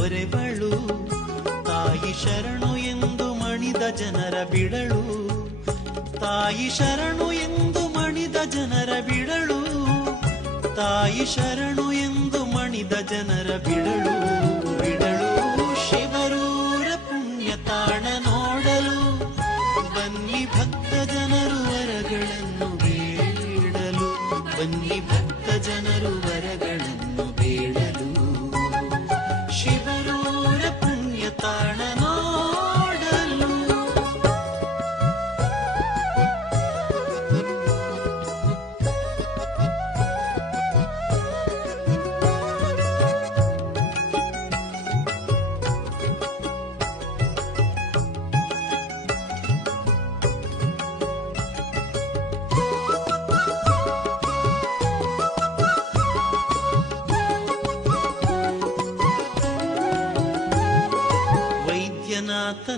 ಒರೆವಳು ತಾಯಿ ಶರಣು ಎಂದು ಮಣಿದ ಜನರ ಬಿಡಳು, ತಾಯಿ ಶರಣು ಎಂದು ಮಣಿದ ಜನರ ಬಿಡಳು, ತಾಯಿ ಶರಣು ಎಂದು ಮಣಿದ ಜನರ ಬಿಡಳು ಬಿಡಳು. ಶಿವರೂರ ಪುಣ್ಯ ತಾಣ ನೋಡಲು ಬನ್ನಿ ಭಕ್ತ ಜನರು ವರಗಳನ್ನು ಬೇಡಲು, ಬನ್ನಿ ಭಕ್ತ ಜನರು ವರಗಳನ್ನು ಬೇಡಲು. ಶಿವರೂರ ಪುಣ್ಯ ತಾಣ ನೋಡಲು. ವೈದ್ಯನಾಥ